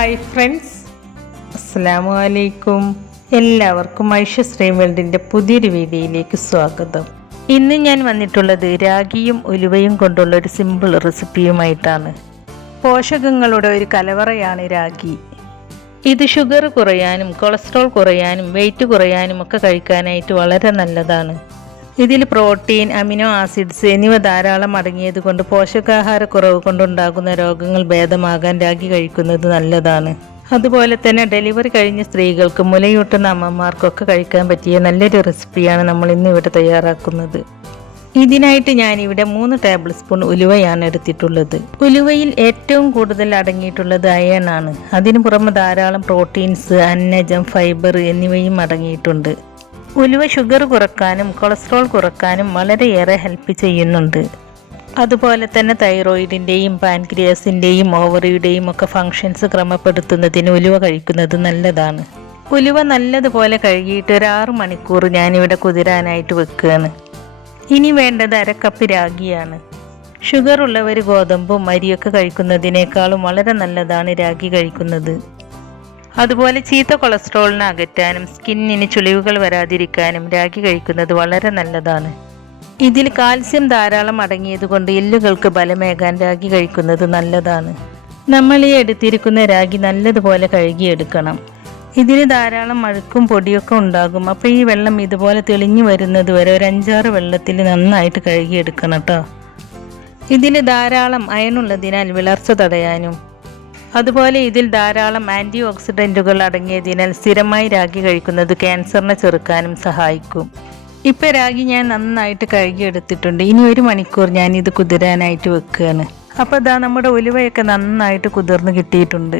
Hi friends, അസ്സലാമു അലൈക്കും. എല്ലാവർക്കും ഐഷ വേൾഡിൻ്റെ പുതിയൊരു വീഡിയോയിലേക്ക് സ്വാഗതം. ഇന്ന് ഞാൻ വന്നിട്ടുള്ളത് രാഗിയും ഉലുവയും കൊണ്ടുള്ള ഒരു സിമ്പിൾ റെസിപ്പിയുമായിട്ടാണ്. പോഷകങ്ങളുടെ ഒരു കലവറയാണ് രാഗി. ഇത് ഷുഗർ കുറയാനും കൊളസ്ട്രോൾ കുറയാനും വെയിറ്റ് കുറയാനും ഒക്കെ കഴിക്കാനായിട്ട് വളരെ നല്ലതാണ്. ഇതിൽ പ്രോട്ടീൻ, അമിനോ ആസിഡ്സ് എന്നിവ ധാരാളം അടങ്ങിയത് കൊണ്ട് പോഷകാഹാരക്കുറവ് കൊണ്ടുണ്ടാകുന്ന രോഗങ്ങൾ ഭേദമാകാൻ രാഗി കഴിക്കുന്നത് നല്ലതാണ്. അതുപോലെ തന്നെ ഡെലിവറി കഴിഞ്ഞ സ്ത്രീകൾക്കും മുലയൂട്ടുന്ന അമ്മമാർക്കൊക്കെ കഴിക്കാൻ പറ്റിയ നല്ലൊരു റെസിപ്പിയാണ് നമ്മൾ ഇന്ന് ഇവിടെ തയ്യാറാക്കുന്നത്. ഇതിനായിട്ട് ഞാനിവിടെ 3 ടേബിൾ സ്പൂൺ ഉലുവയാണ് എടുത്തിട്ടുള്ളത്. ഉലുവയിൽ ഏറ്റവും കൂടുതൽ അടങ്ങിയിട്ടുള്ളത് അയൺ ആണ്. അതിനു പുറമെ ധാരാളം പ്രോട്ടീൻസ്, അന്നജം, ഫൈബർ എന്നിവയും അടങ്ങിയിട്ടുണ്ട്. ഉലുവ ഷുഗർ കുറക്കാനും കൊളസ്ട്രോൾ കുറക്കാനും വളരെയേറെ ഹെൽപ്പ് ചെയ്യുന്നുണ്ട്. അതുപോലെ തന്നെ തൈറോയിഡിൻ്റെയും പാൻക്രിയാസിൻ്റെയും ഓവറിയുടെയും ഒക്കെ ഫങ്ഷൻസ് ക്രമപ്പെടുത്തുന്നതിന് ഉലുവ കഴിക്കുന്നത് നല്ലതാണ്. ഉലുവ നല്ലതുപോലെ കഴുകിയിട്ട് ഒരു 6 മണിക്കൂർ ഞാനിവിടെ കുതിരാനായിട്ട് വെക്കുകയാണ്. ഇനി വേണ്ടത് 1/2 കപ്പ് രാഗിയാണ്. ഷുഗർ ഉള്ളവർ ഗോതമ്പും അരിയൊക്കെ കഴിക്കുന്നതിനേക്കാളും വളരെ നല്ലതാണ് രാഗി കഴിക്കുന്നത്. അതുപോലെ ചീത്ത കൊളസ്ട്രോളിനെ അകറ്റാനും സ്കിന്നിന് ചുളിവുകൾ വരാതിരിക്കാനും രാഗി കഴിക്കുന്നത് വളരെ നല്ലതാണ്. ഇതിൽ കാൽസ്യം ധാരാളം അടങ്ങിയത് കൊണ്ട് എല്ലുകൾക്ക് ബലമേകാൻ രാഗി കഴിക്കുന്നത് നല്ലതാണ്. നമ്മൾ ഈ എടുത്തിരിക്കുന്ന രാഗി നല്ലതുപോലെ കഴുകിയെടുക്കണം. ഇതിന് ധാരാളം അഴുക്കും പൊടിയൊക്കെ ഉണ്ടാകും. അപ്പോൾ ഈ വെള്ളം ഇതുപോലെ തെളിഞ്ഞു വരുന്നത് വരെ ഒരു 5-6 വെള്ളത്തിൽ നന്നായിട്ട് കഴുകിയെടുക്കണം കേട്ടോ. ഇതിൽ ധാരാളം അയണുള്ളതിനാൽ വിളർച്ച തടയാനും അതുപോലെ ഇതിൽ ധാരാളം ആൻറ്റി ഓക്സിഡൻറ്റുകൾ അടങ്ങിയതിനാൽ സ്ഥിരമായി രാഗി കഴിക്കുന്നത് ക്യാൻസറിനെ ചെറുക്കാനും സഹായിക്കും. ഇപ്പോൾ രാഗി ഞാൻ നന്നായിട്ട് കഴുകിയെടുത്തിട്ടുണ്ട്. ഇനി 1 മണിക്കൂർ ഞാനിത് കുതിരാനായിട്ട് വെക്കുകയാണ്. അപ്പോൾ ഇതാ നമ്മുടെ ഉലുവയൊക്കെ നന്നായിട്ട് കുതിർന്ന് കിട്ടിയിട്ടുണ്ട്.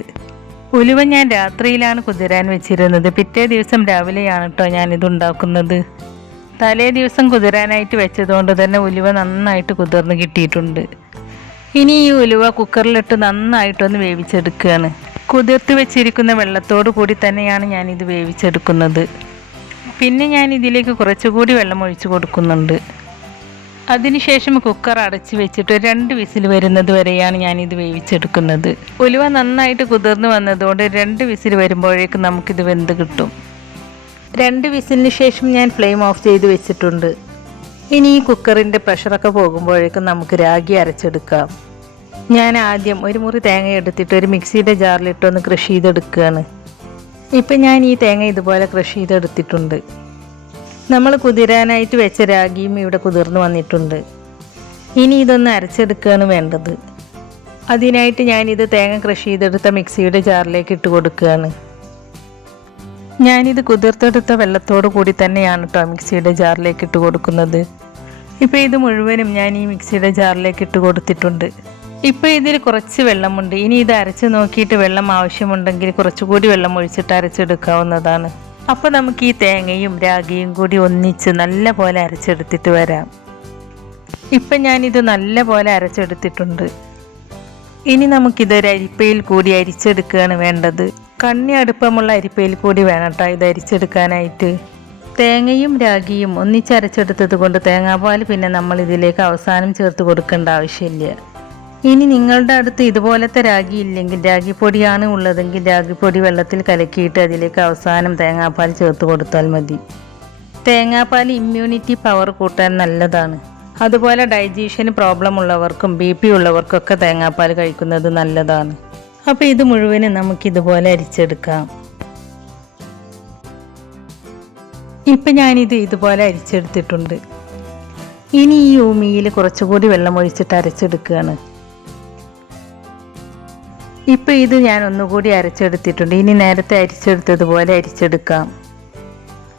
ഉലുവ ഞാൻ രാത്രിയിലാണ് കുതിരാൻ വെച്ചിരുന്നത്. പിറ്റേ ദിവസം രാവിലെയാണ് കേട്ടോ ഞാനിത് ഉണ്ടാക്കുന്നത്. തലേ ദിവസം കുതിരാനായിട്ട് വെച്ചതുകൊണ്ട് തന്നെ ഉലുവ നന്നായിട്ട് കുതിർന്ന് കിട്ടിയിട്ടുണ്ട്. ഇനി ഈ ഉലുവ കുക്കറിലിട്ട് നന്നായിട്ടൊന്ന് വേവിച്ചെടുക്കുകയാണ്. കുതിർത്ത് വെച്ചിരിക്കുന്ന വെള്ളത്തോടു കൂടി തന്നെയാണ് ഞാനിത് വേവിച്ചെടുക്കുന്നത്. പിന്നെ ഞാൻ ഇതിലേക്ക് കുറച്ചുകൂടി വെള്ളം ഒഴിച്ചു കൊടുക്കുന്നുണ്ട്. അതിനുശേഷം കുക്കർ അടച്ച് വെച്ചിട്ട് 2 വിസിൽ വരുന്നത് വരെയാണ് ഞാനിത് വേവിച്ചെടുക്കുന്നത്. ഉലുവ നന്നായിട്ട് കുതിർന്ന് വന്നതുകൊണ്ട് 2 വിസിൽ വരുമ്പോഴേക്കും നമുക്കിത് വെന്ത് കിട്ടും. 2 വിസിലിന് ശേഷം ഞാൻ ഫ്ലെയിം ഓഫ് ചെയ്ത് വെച്ചിട്ടുണ്ട്. ഇനി ഈ കുക്കറിൻ്റെ പ്രഷറൊക്കെ പോകുമ്പോഴേക്കും നമുക്ക് രാഗി അരച്ചെടുക്കാം. ഞാൻ ആദ്യം 1 മുറി തേങ്ങ എടുത്തിട്ട് ഒരു മിക്സിയുടെ ജാറിലിട്ടൊന്ന് ക്രഷ് ചെയ്തെടുക്കുകയാണ്. ഇപ്പം ഞാൻ ഈ തേങ്ങ ഇതുപോലെ ക്രഷ് ചെയ്തെടുത്തിട്ടുണ്ട്. നമ്മൾ കുതിരാനായിട്ട് വെച്ച രാഗിയും ഇവിടെ കുതിർന്ന് വന്നിട്ടുണ്ട്. ഇനി ഇതൊന്ന് അരച്ചെടുക്കുകയാണ് വേണ്ടത്. അതിനായിട്ട് ഞാനിത് തേങ്ങ ക്രഷ് ചെയ്തെടുത്ത മിക്സിയുടെ ജാറിലേക്ക് ഇട്ട് കൊടുക്കുകയാണ്. ഞാനിത് കുതിർത്തെടുത്ത വെള്ളത്തോടു കൂടി തന്നെയാണ് കേട്ടോ മിക്സിയുടെ ജാറിലേക്ക് ഇട്ട് കൊടുക്കുന്നത്. ഇപ്പോൾ ഇത് മുഴുവനും ഞാൻ ഈ മിക്സിയുടെ ജാറിലേക്ക് ഇട്ട് കൊടുത്തിട്ടുണ്ട്. ഇപ്പോൾ ഇതിൽ കുറച്ച് വെള്ളമുണ്ട്. ഇനി ഇത് അരച്ച് നോക്കിയിട്ട് വെള്ളം ആവശ്യമുണ്ടെങ്കിൽ കുറച്ചുകൂടി വെള്ളം ഒഴിച്ചിട്ട് അരച്ചെടുക്കാവുന്നതാണ്. അപ്പോൾ നമുക്ക് ഈ തേങ്ങയും രാഗിയും കൂടി ഒന്നിച്ച് നല്ല പോലെ അരച്ചെടുത്തിട്ട് വരാം. ഇപ്പം ഞാനിത് നല്ല പോലെ അരച്ചെടുത്തിട്ടുണ്ട്. ഇനി നമുക്കിതൊരു അരിപ്പയിൽ കൂടി അരിച്ചെടുക്കുകയാണ് വേണ്ടത്. കണ്ണി അടുപ്പമുള്ള അരിപ്പയിൽ കൂടി വേണം കേട്ടോ ഇത് അരിച്ചെടുക്കാനായിട്ട്. തേങ്ങയും രാഗിയും ഒന്നിച്ചരച്ചെടുത്തത് കൊണ്ട് തേങ്ങാപ്പാൽ പിന്നെ നമ്മൾ ഇതിലേക്ക് അവസാനം ചേർത്ത് കൊടുക്കേണ്ട ആവശ്യമില്ല. ഇനി നിങ്ങളുടെ അടുത്ത് ഇതുപോലത്തെ രാഗി ഇല്ലെങ്കിൽ രാഗിപ്പൊടിയാണ് ഉള്ളതെങ്കിൽ രാഗിപ്പൊടി വെള്ളത്തിൽ കലക്കിയിട്ട് അതിലേക്ക് അവസാനം തേങ്ങാപ്പാൽ ചേർത്ത് കൊടുത്താൽ മതി. തേങ്ങാപ്പാൽ ഇമ്മ്യൂണിറ്റി പവർ കൂട്ടാൻ നല്ലതാണ്. അതുപോലെ ഡൈജഷന് പ്രോബ്ലം ഉള്ളവർക്കും BP ഉള്ളവർക്കൊക്കെ തേങ്ങാപ്പാൽ കഴിക്കുന്നത് നല്ലതാണ്. അപ്പോൾ ഇത് മുഴുവനും നമുക്കിതുപോലെ അരിച്ചെടുക്കാം. ഇപ്പം ഞാനിത് ഇതുപോലെ അരിച്ചെടുത്തിട്ടുണ്ട്. ഇനി ഈ ഉമിയിൽ കുറച്ചുകൂടി വെള്ളം ഒഴിച്ചിട്ട് അരച്ചെടുക്കുകയാണ്. ഇപ്പം ഇത് ഞാൻ ഒന്നുകൂടി അരച്ചെടുത്തിട്ടുണ്ട്. ഇനി നേരത്തെ അരിച്ചെടുത്തതുപോലെ അരിച്ചെടുക്കാം.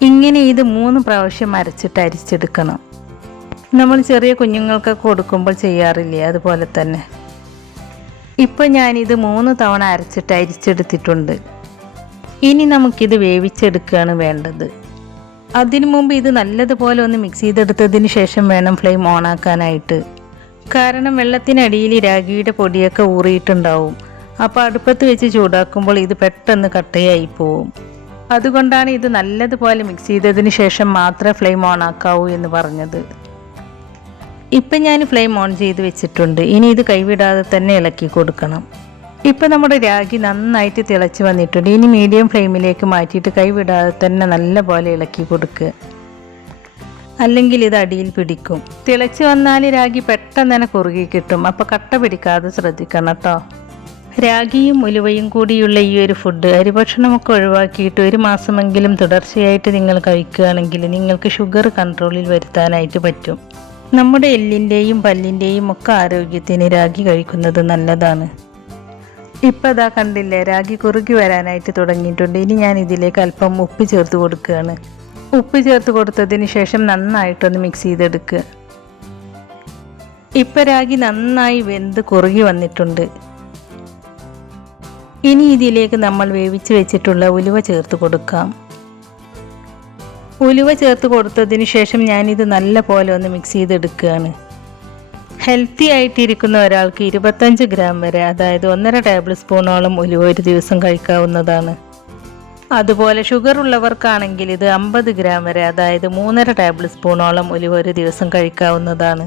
ഇങ്ങനെ ഇത് 3 പ്രാവശ്യം അരച്ചെടുക്കണം. നമ്മൾ ചെറിയ കുഞ്ഞുങ്ങൾക്കൊക്കെ കൊടുക്കുമ്പോൾ ചെയ്യാറില്ലേ, അതുപോലെ തന്നെ. ഇപ്പോൾ ഞാനിത് 3 തവണ അരിച്ചെടുത്തിട്ടുണ്ട്. ഇനി നമുക്കിത് വേവിച്ചെടുക്കുകയാണ് വേണ്ടത്. അതിനു മുമ്പ് ഇത് നല്ലതുപോലെ ഒന്ന് മിക്സ് ചെയ്തെടുത്തതിന് ശേഷം വേണം ഫ്ലെയിം ഓണാക്കാനായിട്ട്. കാരണം വെള്ളത്തിനടിയിൽ രാഗിയുടെ പൊടിയൊക്കെ ഊറിയിട്ടുണ്ടാവും. അപ്പോൾ അടുപ്പത്ത് വെച്ച് ചൂടാക്കുമ്പോൾ ഇത് പെട്ടെന്ന് കട്ടയായി പോവും. അതുകൊണ്ടാണ് ഇത് നല്ലതുപോലെ മിക്സ് ചെയ്തതിന് ശേഷം മാത്രമേ ഫ്ലെയിം ഓണാക്കാവൂ എന്ന് പറഞ്ഞത്. ഇപ്പം ഞാൻ ഫ്ലെയിം ഓൺ ചെയ്ത് വെച്ചിട്ടുണ്ട്. ഇനി ഇത് കൈവിടാതെ തന്നെ ഇളക്കി കൊടുക്കണം. ഇപ്പോൾ നമ്മുടെ രാഗി നന്നായിട്ട് തിളച്ച് വന്നിട്ടുണ്ട്. ഇനി മീഡിയം ഫ്ലെയിമിലേക്ക് മാറ്റിയിട്ട് കൈവിടാതെ തന്നെ നല്ല പോലെ ഇളക്കി കൊടുക്കുക, അല്ലെങ്കിൽ ഇത് അടിയിൽ പിടിക്കും. തിളച്ച് വന്നാൽ രാഗി പെട്ടെന്ന് തന്നെ കുറുകി കിട്ടും. അപ്പോൾ കട്ട പിടിക്കാതെ ശ്രദ്ധിക്കണം കേട്ടോ. രാഗിയും ഉലുവയും കൂടിയുള്ള ഈ ഒരു ഫുഡ് അരിഭക്ഷണമൊക്കെ ഒഴിവാക്കിയിട്ട് ഒരു മാസമെങ്കിലും തുടർച്ചയായിട്ട് നിങ്ങൾ കഴിക്കുകയാണെങ്കിൽ നിങ്ങൾക്ക് ഷുഗർ കൺട്രോളിൽ വരുത്താനായിട്ട് പറ്റും. നമ്മുടെ എല്ലിൻ്റെയും പല്ലിൻ്റെയും ഒക്കെ ആരോഗ്യത്തിന് രാഗി കഴിക്കുന്നത് നല്ലതാണ്. ഇപ്പോൾ അതാ കണ്ടില്ലേ, രാഗി കുറുകി വരാനായിട്ട് തുടങ്ങിയിട്ടുണ്ട്. ഇനി ഞാൻ ഇതിലേക്ക് അല്പം ഉപ്പ് ചേർത്ത് കൊടുക്കുകയാണ്. ഉപ്പ് ചേർത്ത് കൊടുത്തതിന് ശേഷം നന്നായിട്ടൊന്ന് മിക്സ് ചെയ്തെടുക്കുക. ഇപ്പോൾ രാഗി നന്നായി വെന്ത് കുറുകി വന്നിട്ടുണ്ട്. ഇനി ഇതിലേക്ക് നമ്മൾ വേവിച്ച് വെച്ചിട്ടുള്ള ഉലുവ ചേർത്ത് കൊടുക്കാം. ഉലുവ ചേർത്ത് കൊടുത്തതിന് ശേഷം ഞാനിത് നല്ല പോലെ ഒന്ന് മിക്സ് ചെയ്തെടുക്കുകയാണ്. ഹെൽത്തി ആയിട്ടിരിക്കുന്ന ഒരാൾക്ക് 25 ഗ്രാം വരെ, അതായത് 1.5 ടേബിൾ സ്പൂണോളം ഉലുവ ഒരു ദിവസം കഴിക്കാവുന്നതാണ്. അതുപോലെ ഷുഗർ ഉള്ളവർക്കാണെങ്കിൽ ഇത് 50 ഗ്രാം വരെ, അതായത് 3.5 ടേബിൾ സ്പൂണോളം ഉലുവ ഒരു ദിവസം കഴിക്കാവുന്നതാണ്.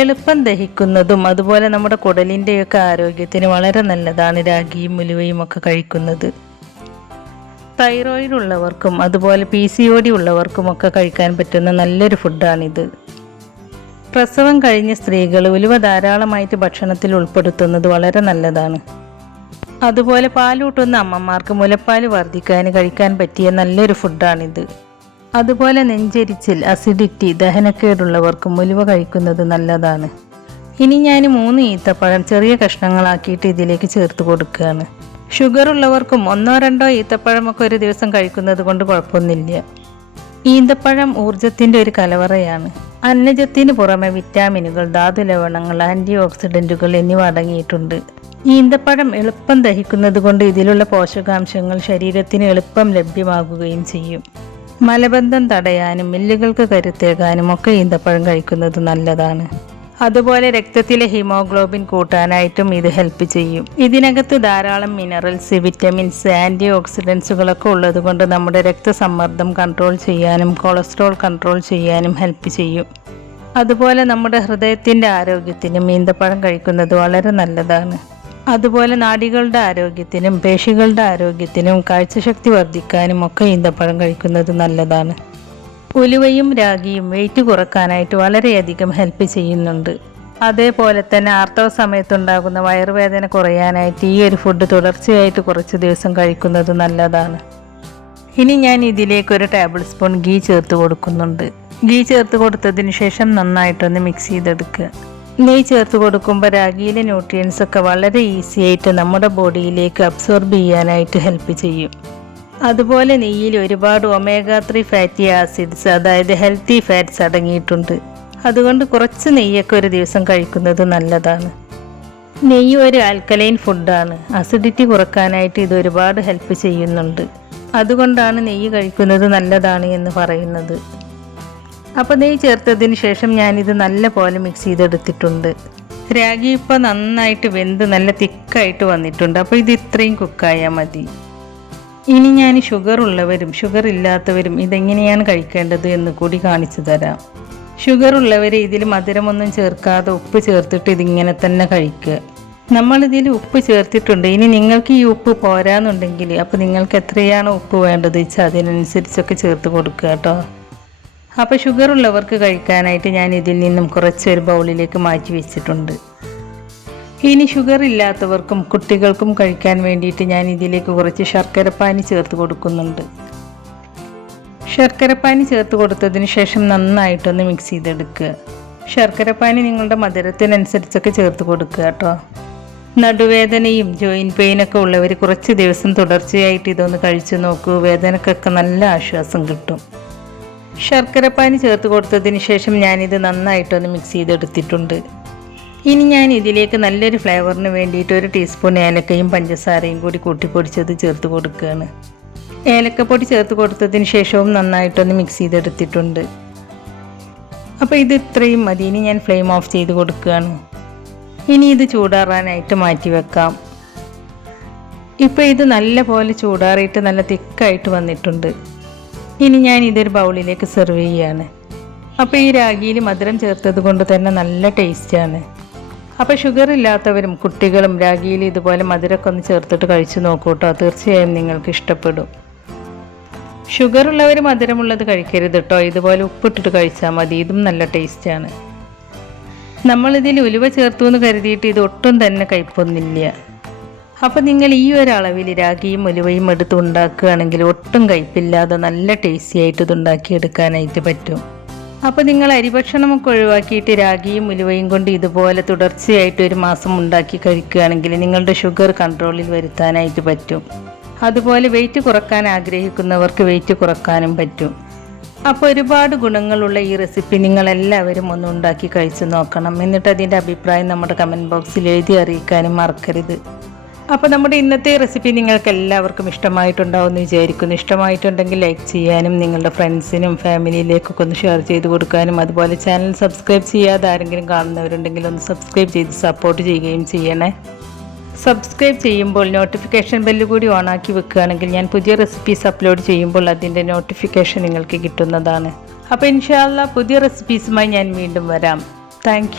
എളുപ്പം ദഹിക്കുന്നതും അതുപോലെ നമ്മുടെ കുടലിൻ്റെയൊക്കെ ആരോഗ്യത്തിന് വളരെ നല്ലതാണ് രാഗിയും ഉലുവയും ഒക്കെ കഴിക്കുന്നത്. തൈറോയിഡ് ഉള്ളവർക്കും അതുപോലെ PCOD ഉള്ളവർക്കുമൊക്കെ കഴിക്കാൻ പറ്റുന്ന നല്ലൊരു ഫുഡാണിത്. പ്രസവം കഴിഞ്ഞ സ്ത്രീകൾ ഉലുവ ധാരാളമായിട്ട് ഭക്ഷണത്തിൽ ഉൾപ്പെടുത്തുന്നത് വളരെ നല്ലതാണ്. അതുപോലെ പാലൂട്ടുന്ന അമ്മമാർക്ക് മുലപ്പാൽ വർദ്ധിക്കാൻ കഴിക്കാൻ പറ്റിയ നല്ലൊരു ഫുഡാണിത്. അതുപോലെ നെഞ്ചെരിച്ചിൽ, അസിഡിറ്റി, ദഹനക്കേടുള്ളവർക്കും ഉലുവ കഴിക്കുന്നത് നല്ലതാണ്. ഇനി ഞാൻ 3 ഈത്തപ്പഴം ചെറിയ കഷ്ണങ്ങളാക്കിയിട്ട് ഇതിലേക്ക് ചേർത്ത് കൊടുക്കുകയാണ്. ഷുഗർ ഉള്ളവർക്കും 1-2 ഈത്തപ്പഴമൊക്കെ ഒരു ദിവസം കഴിക്കുന്നത് കൊണ്ട് കുഴപ്പമൊന്നുമില്ല. ഈന്തപ്പഴം ഊർജത്തിൻ്റെ ഒരു കലവറയാണ്. അന്നജത്തിന് പുറമെ വിറ്റാമിനുകൾ, ധാതുലവണങ്ങൾ, ആൻറ്റി ഓക്സിഡൻറ്റുകൾ എന്നിവ അടങ്ങിയിട്ടുണ്ട്. ഈന്തപ്പഴം എളുപ്പം ദഹിക്കുന്നത് കൊണ്ട് ഇതിലുള്ള പോഷകാംശങ്ങൾ ശരീരത്തിന് എളുപ്പം ലഭ്യമാകുകയും ചെയ്യും. മലബന്ധം തടയാനും എല്ലുകൾക്ക് കരുത്തേകാനും ഒക്കെ ഈന്തപ്പഴം കഴിക്കുന്നത് നല്ലതാണ്. അതുപോലെ രക്തത്തിലെ ഹീമോഗ്ലോബിൻ കൂട്ടാനായിട്ടും ഇത് ഹെൽപ്പ് ചെയ്യും. ഇതിനകത്ത് ധാരാളം മിനറൽസ്, വിറ്റമിൻസ്, ആൻറ്റി ഓക്സിഡൻസുകളൊക്കെ ഉള്ളത് കൊണ്ട് നമ്മുടെ രക്തസമ്മർദ്ദം കൺട്രോൾ ചെയ്യാനും കൊളസ്ട്രോൾ കൺട്രോൾ ചെയ്യാനും ഹെൽപ്പ് ചെയ്യും. അതുപോലെ നമ്മുടെ ഹൃദയത്തിൻ്റെ ആരോഗ്യത്തിനും ഈന്തപ്പഴം കഴിക്കുന്നത് വളരെ നല്ലതാണ്. അതുപോലെ നാഡികളുടെ ആരോഗ്യത്തിനും പേശികളുടെ ആരോഗ്യത്തിനും കാഴ്ചശക്തി വർദ്ധിക്കാനും ഒക്കെ ഈന്തപ്പഴം കഴിക്കുന്നത് നല്ലതാണ്. ഉലുവയും രാഗിയും വെയിറ്റ് കുറക്കാനായിട്ട് വളരെയധികം ഹെൽപ്പ് ചെയ്യുന്നുണ്ട്. അതേപോലെ തന്നെ ആർത്തവ സമയത്തുണ്ടാകുന്ന വയറുവേദന കുറയാനായിട്ട് ഈ ഒരു ഫുഡ് തുടർച്ചയായിട്ട് കുറച്ച് ദിവസം കഴിക്കുന്നത് നല്ലതാണ്. ഇനി ഞാൻ ഇതിലേക്ക് 1 ടേബിൾ സ്പൂൺ ഗീ ചേർത്ത് കൊടുക്കുന്നുണ്ട്. ഗീ ചേർത്ത് കൊടുത്തതിന് ശേഷം നന്നായിട്ടൊന്ന് മിക്സ് ചെയ്തെടുക്കുക. നെയ്യ് ചേർത്ത് കൊടുക്കുമ്പോൾ രാഗിയിലെ ന്യൂട്രിയൻസ് ഒക്കെ വളരെ ഈസി ആയിട്ട് നമ്മുടെ ബോഡിയിലേക്ക് അബ്സോർബ് ചെയ്യാനായിട്ട് ഹെൽപ്പ് ചെയ്യും. അതുപോലെ നെയ്യിൽ ഒരുപാട് omega-3 ഫാറ്റി ആസിഡ്സ്, അതായത് ഹെൽത്തി ഫാറ്റ്സ് അടങ്ങിയിട്ടുണ്ട്. അതുകൊണ്ട് കുറച്ച് നെയ്യൊക്കെ ഒരു ദിവസം കഴിക്കുന്നത് നല്ലതാണ്. നെയ്യ് ഒരു ആൽക്കലൈൻ ഫുഡാണ്. അസിഡിറ്റി കുറക്കാനായിട്ട് ഇത് ഒരുപാട് ഹെൽപ്പ് ചെയ്യുന്നുണ്ട്. അതുകൊണ്ടാണ് നെയ്യ് കഴിക്കുന്നത് നല്ലതാണ് എന്ന് പറയുന്നത്. അപ്പോൾ നെയ്യ് ചേർത്തതിന് ശേഷം ഞാനിത് നല്ല പോലെ മിക്സ് ചെയ്തെടുത്തിട്ടുണ്ട്. രാഗി ഇപ്പോൾ നന്നായിട്ട് വെന്ത് നല്ല തിക്കായിട്ട് വന്നിട്ടുണ്ട്. അപ്പോൾ ഇത് ഇത്രയും കുക്കായാൽ മതി. ഇനി ഞാൻ ഷുഗർ ഉള്ളവരും ഷുഗർ ഇല്ലാത്തവരും ഇതെങ്ങനെയാണ് കഴിക്കേണ്ടത് എന്ന് കൂടി കാണിച്ചു തരാം. ഷുഗർ ഉള്ളവർ ഇതിൽ മധുരമൊന്നും ചേർക്കാതെ ഉപ്പ് ചേർത്തിട്ട് ഇതിങ്ങനെ തന്നെ കഴിക്കുക. നമ്മളിതിൽ ഉപ്പ് ചേർത്തിട്ടുണ്ട്. ഇനി നിങ്ങൾക്ക് ഈ ഉപ്പ് പോരാന്നുണ്ടെങ്കിൽ അപ്പോൾ നിങ്ങൾക്ക് എത്രയാണോ ഉപ്പ് വേണ്ടത് വെച്ചാൽ അതിനനുസരിച്ചൊക്കെ ചേർത്ത് കൊടുക്കുക കേട്ടോ. അപ്പോൾ ഷുഗർ ഉള്ളവർക്ക് കഴിക്കാനായിട്ട് ഞാൻ ഇതിൽ നിന്നും കുറച്ചൊരു ബൗളിലേക്ക് മാറ്റി വെച്ചിട്ടുണ്ട്. ഇനി ഷുഗർ ഇല്ലാത്തവർക്കും കുട്ടികൾക്കും കഴിക്കാൻ വേണ്ടിയിട്ട് ഞാൻ ഇതിലേക്ക് കുറച്ച് ശർക്കരപ്പാനി ചേർത്ത് കൊടുക്കുന്നുണ്ട്. ശർക്കരപ്പാനി ചേർത്ത് കൊടുത്തതിന് ശേഷം നന്നായിട്ടൊന്ന് മിക്സ് ചെയ്തെടുക്കുക. ശർക്കരപ്പാനി നിങ്ങളുടെ മധുരത്തിനനുസരിച്ചൊക്കെ ചേർത്ത് കൊടുക്കുക കേട്ടോ. നടുവേദനയും ജോയിൻറ്റ് പെയിനൊക്കെ ഉള്ളവർ കുറച്ച് ദിവസം തുടർച്ചയായിട്ട് ഇതൊന്ന് കഴിച്ചു നോക്കൂ. വേദനക്കൊക്കെ നല്ല ആശ്വാസം കിട്ടും. ശർക്കരപ്പാനി ചേർത്ത് കൊടുത്തതിന് ശേഷം ഞാനിത് നന്നായിട്ടൊന്ന് മിക്സ് ചെയ്തെടുത്തിട്ടുണ്ട്. ഇനി ഞാൻ ഇതിലേക്ക് നല്ലൊരു ഫ്ലേവറിന് വേണ്ടിയിട്ട് 1 ടീസ്പൂൺ ഏലക്കയും പഞ്ചസാരയും കൂടി കൂട്ടിപ്പൊടിച്ചത് ചേർത്ത് കൊടുക്കുകയാണ്. ഏലക്കപ്പൊടി ചേർത്ത് കൊടുത്തതിന് ശേഷവും നന്നായിട്ടൊന്ന് മിക്സ് ചെയ്തെടുത്തിട്ടുണ്ട്. അപ്പോൾ ഇത് ഇത്രയും മതി. ഇനി ഞാൻ ഫ്ലെയിം ഓഫ് ചെയ്ത് കൊടുക്കുകയാണ്. ഇനി ഇത് ചൂടാറാനായിട്ട് മാറ്റി വെക്കാം. ഇപ്പോൾ ഇത് നല്ല പോലെ ചൂടാറിയിട്ട് നല്ല തിക്കായിട്ട് വന്നിട്ടുണ്ട്. ഇനി ഞാൻ ഇതൊരു ബൗളിലേക്ക് സെർവ് ചെയ്യുകയാണ്. അപ്പോൾ ഈ രാഗിയിൽ മധുരം ചേർത്തത് കൊണ്ട് തന്നെ നല്ല ടേസ്റ്റാണ്. അപ്പോൾ ഷുഗർ ഇല്ലാത്തവരും കുട്ടികളും രാഗിയിൽ ഇതുപോലെ മധുരമൊക്കെ ഒന്ന് ചേർത്തിട്ട് കഴിച്ചു നോക്കൂ കേട്ടോ. തീർച്ചയായും നിങ്ങൾക്ക് ഇഷ്ടപ്പെടും. ഷുഗർ ഉള്ളവർ മധുരമുള്ളത് കഴിക്കരുത് കേട്ടോ. ഇതുപോലെ ഉപ്പിട്ടിട്ട് കഴിച്ചാൽ മതി. ഇതും നല്ല ടേസ്റ്റാണ്. നമ്മളിതിൽ ഉലുവ ചേർത്തു എന്ന് കരുതിയിട്ട് ഇത് ഒട്ടും തന്നെ കയ്പൊന്നുമില്ല. അപ്പോൾ നിങ്ങൾ ഈ ഒരളവിൽ രാഗിയും ഉലുവയും എടുത്ത് ഉണ്ടാക്കുകയാണെങ്കിൽ ഒട്ടും കയ്പില്ലാതെ നല്ല ടേസ്റ്റി ആയിട്ട് ഇത് ഉണ്ടാക്കിയെടുക്കാനായിട്ട് പറ്റും. അപ്പോൾ നിങ്ങൾ അരിഭക്ഷണമൊക്കെ ഒഴിവാക്കിയിട്ട് രാഗിയും ഉലുവയും കൊണ്ട് ഇതുപോലെ തുടർച്ചയായിട്ട് 1 മാസം ഉണ്ടാക്കി കഴിക്കുകയാണെങ്കിൽ നിങ്ങളുടെ ഷുഗർ കൺട്രോളിൽ വരുത്താനായിട്ട് പറ്റും. അതുപോലെ വെയിറ്റ് കുറക്കാൻ ആഗ്രഹിക്കുന്നവർക്ക് വെയിറ്റ് കുറക്കാനും പറ്റും. അപ്പോൾ ഒരുപാട് ഗുണങ്ങളുള്ള ഈ റെസിപ്പി നിങ്ങളെല്ലാവരും ഒന്ന് ഉണ്ടാക്കി കഴിച്ച് നോക്കണം. എന്നിട്ട് അതിൻ്റെ അഭിപ്രായം നമ്മുടെ കമൻറ്റ് ബോക്സിൽ എഴുതി അറിയിക്കാനും മറക്കരുത്. അപ്പോൾ നമ്മുടെ ഇന്നത്തെ റെസിപ്പി നിങ്ങൾക്ക് എല്ലാവർക്കും ഇഷ്ടമായിട്ടുണ്ടാവുമെന്ന് വിചാരിക്കുന്നു. ഇഷ്ടമായിട്ടുണ്ടെങ്കിൽ ലൈക്ക് ചെയ്യാനും നിങ്ങളുടെ ഫ്രണ്ട്സിനും ഫാമിലിയിലേക്കൊക്കെ ഒന്ന് ഷെയർ ചെയ്ത് കൊടുക്കാനും അതുപോലെ ചാനൽ സബ്സ്ക്രൈബ് ചെയ്യാതെ ആരെങ്കിലും കാണുന്നവരുണ്ടെങ്കിൽ ഒന്ന് സബ്സ്ക്രൈബ് ചെയ്ത് സപ്പോർട്ട് ചെയ്യുകയും ചെയ്യണേ. സബ്സ്ക്രൈബ് ചെയ്യുമ്പോൾ നോട്ടിഫിക്കേഷൻ ബെല്ല് കൂടി ഓണാക്കി വെക്കുകയാണെങ്കിൽ ഞാൻ പുതിയ റെസിപ്പീസ് അപ്ലോഡ് ചെയ്യുമ്പോൾ അതിൻ്റെ നോട്ടിഫിക്കേഷൻ നിങ്ങൾക്ക് കിട്ടുന്നതാണ്. അപ്പോൾ ഇൻഷാ അല്ലാഹ് പുതിയ റെസിപ്പീസുമായി ഞാൻ വീണ്ടും വരാം. താങ്ക്